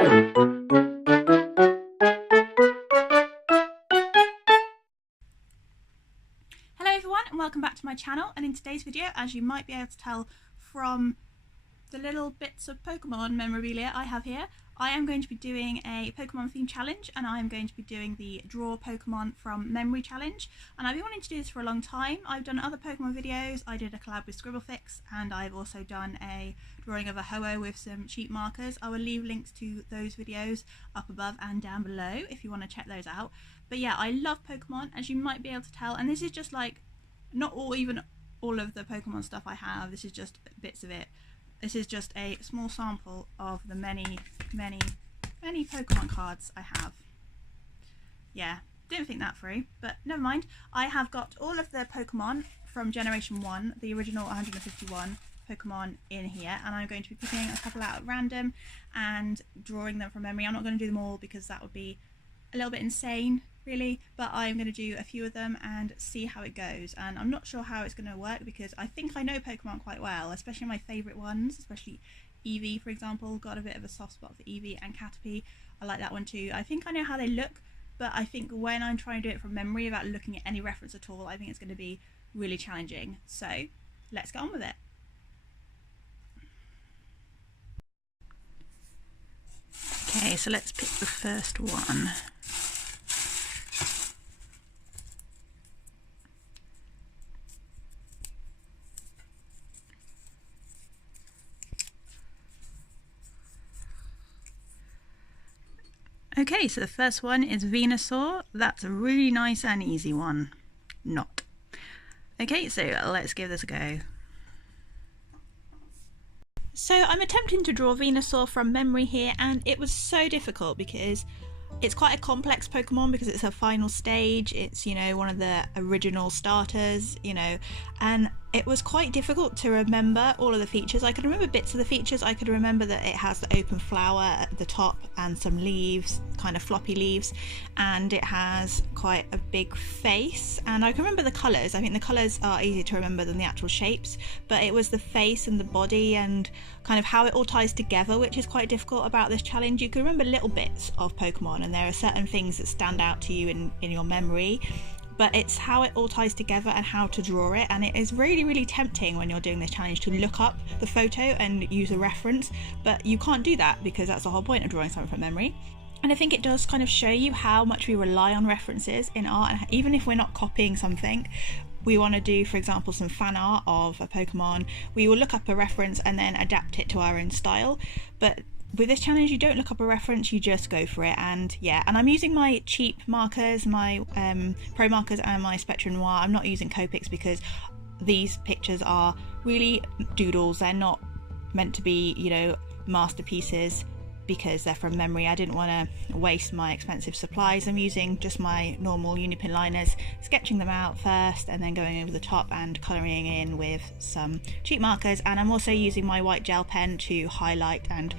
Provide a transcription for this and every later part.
Hello everyone and welcome back to my channel, and in today's video, as you might be able to tell from the little bits of Pokemon memorabilia I have here, I am going to be doing a Pokemon theme challenge, and I am going to be doing the Draw Pokemon from Memory challenge. And I've been wanting to do this for a long time. I've done other Pokemon videos, I did a collab with Scribblefix, and I've also done a drawing of a Ho-Oh with some cheap markers. I will leave links to those videos up above and down below if you want to check those out. But yeah, I love Pokemon, as you might be able to tell, and this is just like, not even all of the Pokemon stuff I have, this is just bits of it. This is just a small sample of the many Pokemon cards I have. Yeah, didn't think that through, but never mind. I have got all of the Pokemon from Generation 1, the original 151 Pokemon in here, and I'm going to be picking a couple out at random and drawing them from memory. I'm not going to do them all because that would be a little bit insane, really, but I'm going to do a few of them and see how it goes. And I'm not sure how it's going to work because I think I know Pokemon quite well, especially my favourite ones, especially Eevee, for example. Got a bit of a soft spot for Eevee, and Caterpie, I like that one too. I think I know how they look, but I think when I'm trying to do it from memory without looking at any reference at all, I think it's going to be really challenging. So let's get on with it. Okay, so let's pick the first one. Okay, so the first one is Venusaur. That's a really nice and easy one. Not. Okay, so let's give this a go. So I'm attempting to draw Venusaur from memory here, and it was so difficult because it's quite a complex Pokemon because it's a final stage. It's, you know, one of the original starters, you know, and it was quite difficult to remember all of the features. I could remember bits of the features. I could remember that it has the open flower at the top and some leaves, kind of floppy leaves, and it has quite a big face, and I can remember the colours. I think the colours are easier to remember than the actual shapes, but it was the face and the body and kind of how it all ties together, which is quite difficult about this challenge. You can remember little bits of Pokemon and there are certain things that stand out to you in your memory, but it's how it all ties together and how to draw it. And it is really tempting when you're doing this challenge to look up the photo and use a reference, but you can't do that because that's the whole point of drawing something from memory. And I think it does kind of show you how much we rely on references in art, and even if we're not copying something, we want to do, for example, some fan art of a Pokemon, we will look up a reference and then adapt it to our own style. But with this challenge, you don't look up a reference, you just go for it. And yeah, and I'm using my cheap markers, my Pro markers and my Spectrum Noir. I'm not using Copics because these pictures are really doodles. They're not meant to be, you know, masterpieces because they're from memory. I didn't want to waste my expensive supplies. I'm using just my normal Unipin liners, sketching them out first and then going over the top and colouring in with some cheap markers. And I'm also using my white gel pen to highlight and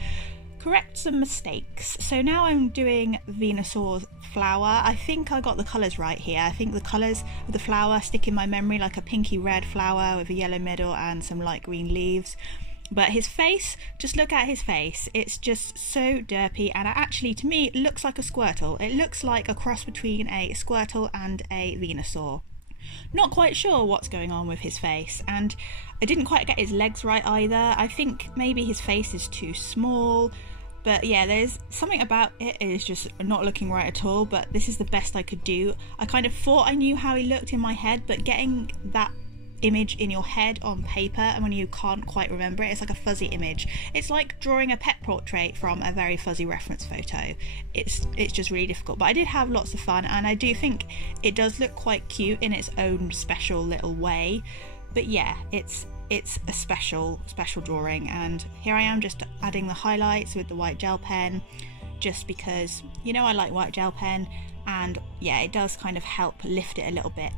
correct some mistakes. So now I'm doing Venusaur's flower. I think I got the colours right here. I think the colours of the flower stick in my memory, like a pinky red flower with a yellow middle and some light green leaves. But his face, just look at his face, it's just so derpy, and actually to me it looks like a Squirtle. It looks like a cross between a Squirtle and a Venusaur. Not quite sure what's going on with his face, and I didn't quite get his legs right either. I think maybe his face is too small, but yeah, there's something about it is just not looking right at all. But this is the best I could do. I kind of thought I knew how he looked in my head, but getting that image in your head on paper and when you can't quite remember it, it's like a fuzzy image. It's like drawing a pet portrait from a very fuzzy reference photo. It's just really difficult, but I did have lots of fun, and I do think it does look quite cute in its own special little way. But yeah, it's a special drawing, and here I am just adding the highlights with the white gel pen just because, you know, I like white gel pen, and yeah, it does kind of help lift it a little bit.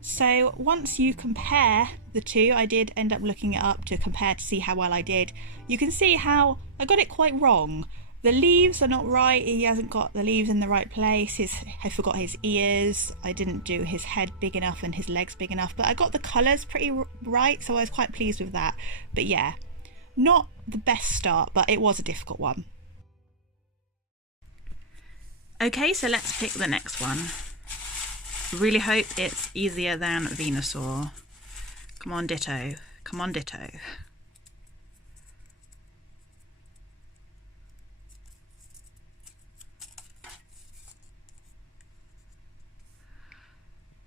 So once you compare the two, I did end up looking it up to compare to see how well I did. You can see how I got it quite wrong. The leaves are not right. He hasn't got the leaves in the right place. I forgot his ears. I didn't do his head big enough and his legs big enough, but I got the colours pretty right, so I was quite pleased with that. But yeah, not the best start, but it was a difficult one. Okay, so let's pick the next one. Really hope it's easier than Venusaur. Come on, Ditto. Come on, Ditto.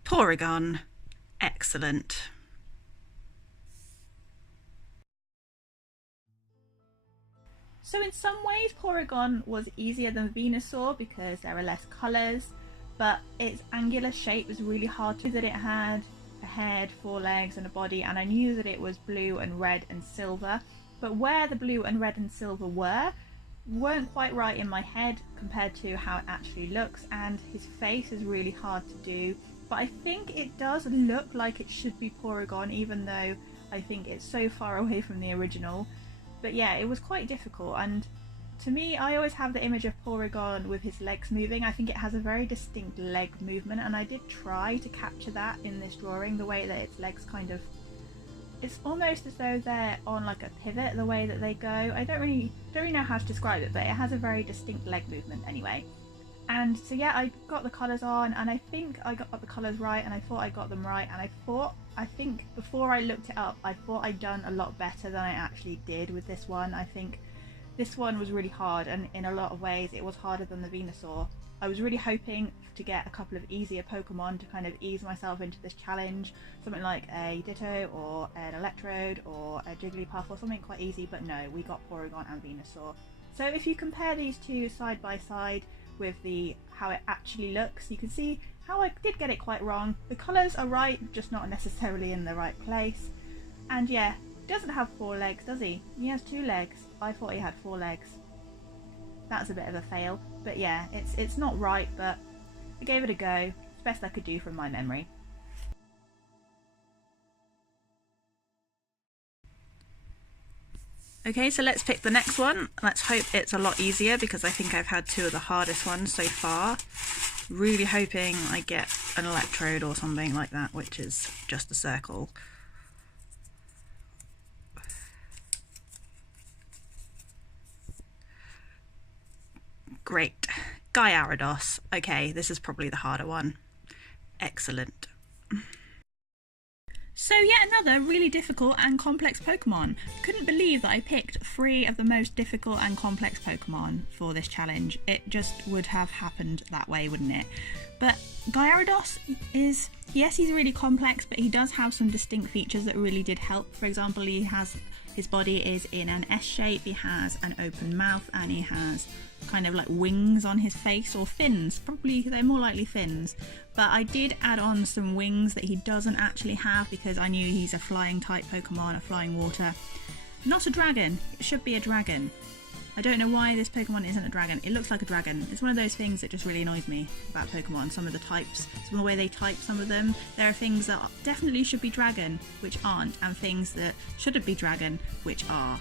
Porygon. Excellent. So in some ways Porygon was easier than Venusaur because there are less colours, but its angular shape was really hard to that. It had a head, 4 legs and a body, and I knew that it was blue and red and silver, but where the blue and red and silver weren't quite right in my head compared to how it actually looks, and his face is really hard to do, but I think it does look like it should be Porygon, even though I think it's so far away from the original. But yeah, it was quite difficult, and to me, I always have the image of Porygon with his legs moving. I think it has a very distinct leg movement, and I did try to capture that in this drawing, the way that its legs kind of, it's almost as though they're on like a pivot, the way that they go. I don't really know how to describe it, but it has a very distinct leg movement anyway. And so yeah, I got the colours on, and I think I got the colours right, and I thought I got them right, and I think before I looked it up, I thought I'd done a lot better than I actually did with this one. I think this one was really hard, and in a lot of ways it was harder than the Venusaur. I was really hoping to get a couple of easier Pokemon to kind of ease myself into this challenge, something like a Ditto or an Electrode or a Jigglypuff or something quite easy, but no, we got Porygon and Venusaur. So if you compare these two side by side with how it actually looks, you can see how I did get it quite wrong. The colours are right, just not necessarily in the right place. And yeah, he doesn't have 4 legs, does he? He has 2 legs. I thought he had 4 legs. That's a bit of a fail, but yeah, it's not right, but I gave it a go. It's the best I could do from my memory. Okay, so let's pick the next one. Let's hope it's a lot easier, because I think I've had 2 of the hardest ones so far. Really hoping I get an Electrode or something like that, which is just a circle. Great. Gyarados. Okay, this is probably the harder one. Excellent. So yet another really difficult and complex Pokemon. Couldn't believe that I picked 3 of the most difficult and complex Pokemon for this challenge. It just would have happened that way, wouldn't it? But Gyarados is, yes, he's really complex, but he does have some distinct features that really did help. For example, his body is in an S shape, he has an open mouth, and he has kind of like wings on his face, or fins. Probably they're more likely fins, but I did add on some wings that he doesn't actually have because I knew he's a flying type Pokemon, a flying water. Not a dragon. It should be a dragon. I don't know why this Pokemon isn't a dragon. It looks like a dragon. It's one of those things that just really annoys me about Pokemon. Some of the types, some of the way they type some of them. There are things that definitely should be dragon, which aren't, and things that shouldn't be dragon, which are.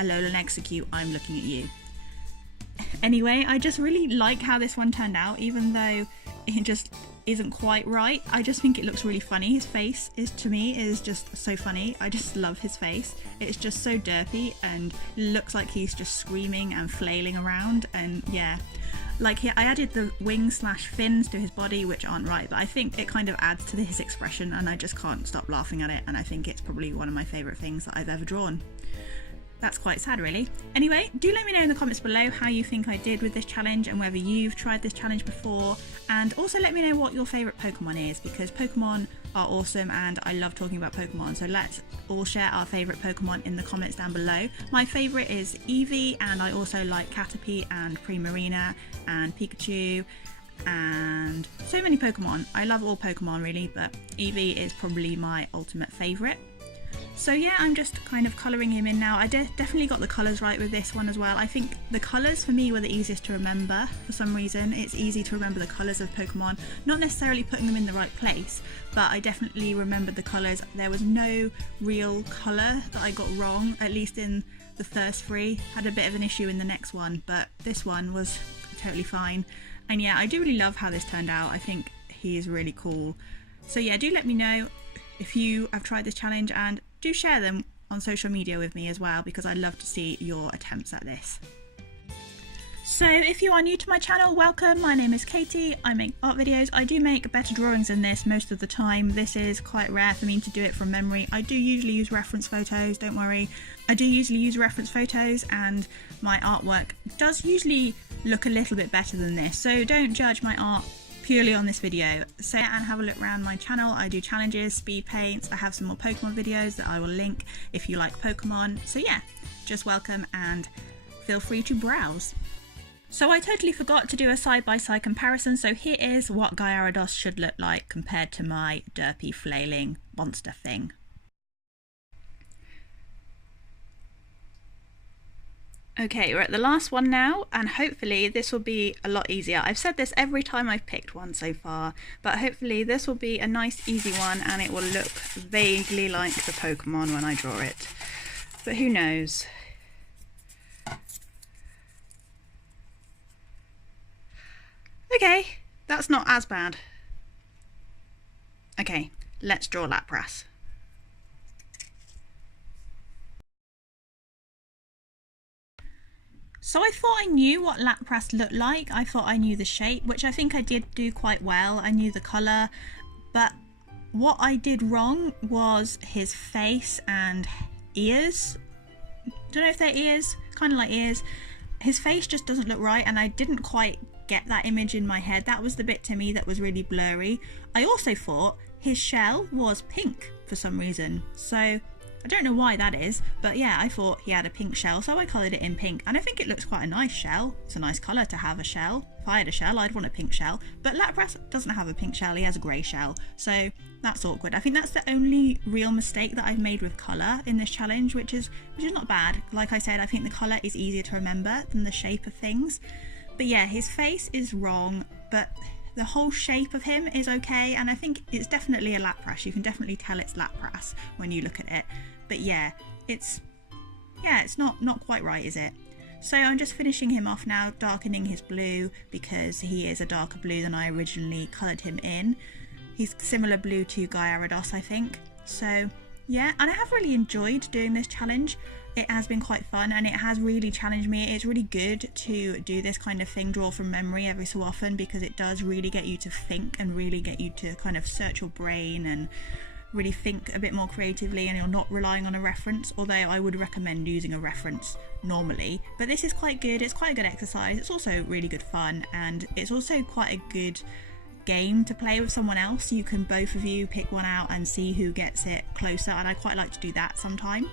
Alolan Execute, I'm looking at you. Anyway, I just really like how this one turned out, even though it just isn't quite right. I just think it looks really funny. His face to me is just so funny. I just love his face. It's just so derpy and looks like he's just screaming and flailing around, and yeah. Like here, I added the wings/fins to his body, which aren't right, but I think it kind of adds to his expression, and I just can't stop laughing at it, and I think it's probably one of my favourite things that I've ever drawn. That's quite sad, really. Anyway, do let me know in the comments below how you think I did with this challenge and whether you've tried this challenge before, and also let me know what your favourite Pokemon is, because Pokemon are awesome and I love talking about Pokemon, so let's all share our favourite Pokemon in the comments down below. My favourite is Eevee, and I also like Caterpie and Primarina and Pikachu and so many Pokemon. I love all Pokemon really, but Eevee is probably my ultimate favourite. So yeah, I'm just kind of colouring him in now. I definitely got the colours right with this one as well. I think the colours for me were the easiest to remember for some reason. It's easy to remember the colours of Pokemon, not necessarily putting them in the right place, but I definitely remembered the colours. There was no real colour that I got wrong, at least in the thirst free. Had a bit of an issue in the next one, but this one was totally fine. And yeah, I do really love how this turned out. I think he is really cool. So yeah, do let me know if you have tried this challenge, and do share them on social media with me as well, because I'd love to see your attempts at this. So if you are new to my channel, welcome. My name is Katie. I make art videos. I do make better drawings than this most of the time. This is quite rare for me to do it from memory. I do usually use reference photos, don't worry. I do usually use reference photos, and my artwork does usually look a little bit better than this. So don't judge my art purely on this video. So and have a look around my channel. I do challenges, speed paints. I have some more Pokemon videos that I will link if you like Pokemon. So yeah, just welcome and feel free to browse. So I totally forgot to do a side-by-side comparison, so here is what Gyarados should look like compared to my derpy flailing monster thing. Okay, we're at the last one now, and hopefully this will be a lot easier. I've said this every time I've picked one so far, but hopefully this will be a nice easy one and it will look vaguely like the Pokemon when I draw it. But who knows? Okay, that's not as bad. Okay, let's draw Lapras. So I thought I knew what Lapras looked like. I thought I knew the shape, which I think I did do quite well. I knew the colour, but what I did wrong was his face and ears. Don't know if they're ears, kind of like ears. His face just doesn't look right, and I didn't quite get that image in my head. That was the bit to me that was really blurry. I also thought his shell was pink for some reason, so I don't know why that is, but yeah, I thought he had a pink shell, so I coloured it in pink, and I think it looks quite a nice shell. It's a nice colour to have a shell. If I had a shell, I'd want a pink shell, but Lapras doesn't have a pink shell, he has a grey shell, so that's awkward. I think that's the only real mistake that I've made with colour in this challenge, which is not bad. Like I said, I think the colour is easier to remember than the shape of things. But yeah, his face is wrong, but the whole shape of him is okay, and I think it's definitely a Lapras. You can definitely tell it's Lapras when you look at it. But yeah, it's not quite right, is it? So I'm just finishing him off now, darkening his blue, because he is a darker blue than I originally coloured him in. He's similar blue to Gyarados, I think. So yeah, and I have really enjoyed doing this challenge. It has been quite fun, and it has really challenged me. It's really good to do this kind of thing, draw from memory every so often, because it does really get you to think and really get you to kind of search your brain and really think a bit more creatively, and you're not relying on a reference, although I would recommend using a reference normally. But this is quite good. It's quite a good exercise. It's also really good fun, and it's also quite a good game to play with someone else. You can both of you pick one out and see who gets it closer, and I quite like to do that sometime.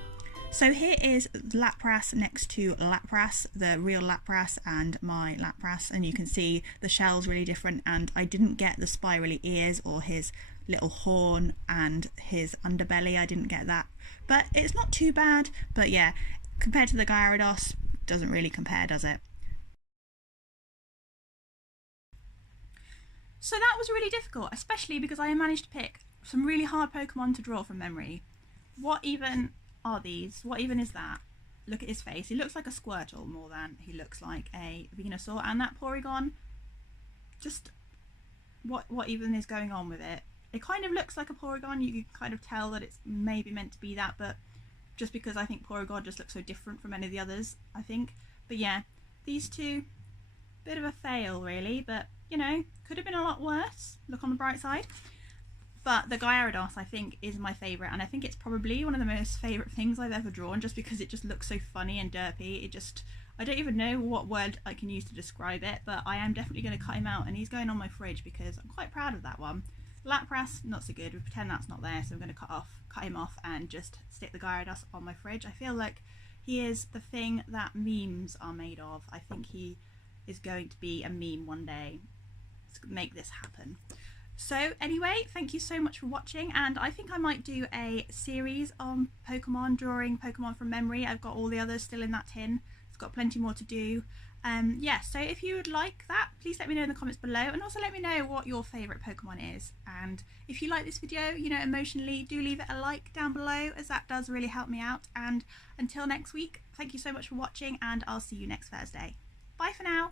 So here is Lapras next to Lapras, the real Lapras and my Lapras, and you can see the shell's really different, and I didn't get the spirally ears or his little horn and his underbelly. I didn't get that, but it's not too bad. But yeah, compared to the Gyarados, doesn't really compare, does it? So that was really difficult, especially because I managed to pick some really hard Pokemon to draw from memory. What even are these? What even is that? Look at his face. He looks like a Squirtle more than he looks like a Venusaur. And that Porygon, just what even is going on with it? It kind of looks like a Porygon. You can kind of tell that it's maybe meant to be that, but just because I think Porygon just looks so different from any of the others, I think. But yeah, these two, bit of a fail really, but you know, could have been a lot worse. Look on the bright side. But the Gyarados, I think, is my favourite, and I think it's probably one of the most favourite things I've ever drawn, just because it just looks so funny and derpy. I don't even know what word I can use to describe it, but I am definitely going to cut him out, and he's going on my fridge because I'm quite proud of that one. Lapras, not so good. We pretend that's not there, so I'm going to cut him off and just stick the Gyarados on my fridge. I feel like he is the thing that memes are made of. I think he is going to be a meme one day. Let's make this happen. So anyway, thank you so much for watching, and I think I might do a series on Pokemon, drawing Pokemon from memory. I've got all the others still in that tin. I've got plenty more to do, Yeah, so if you would like that, please let me know in the comments below, and also let me know what your favourite Pokemon is. And if you like this video, emotionally, do leave it a like down below, as that does really help me out. And until next week, thank you so much for watching, and I'll see you next Thursday. Bye for now.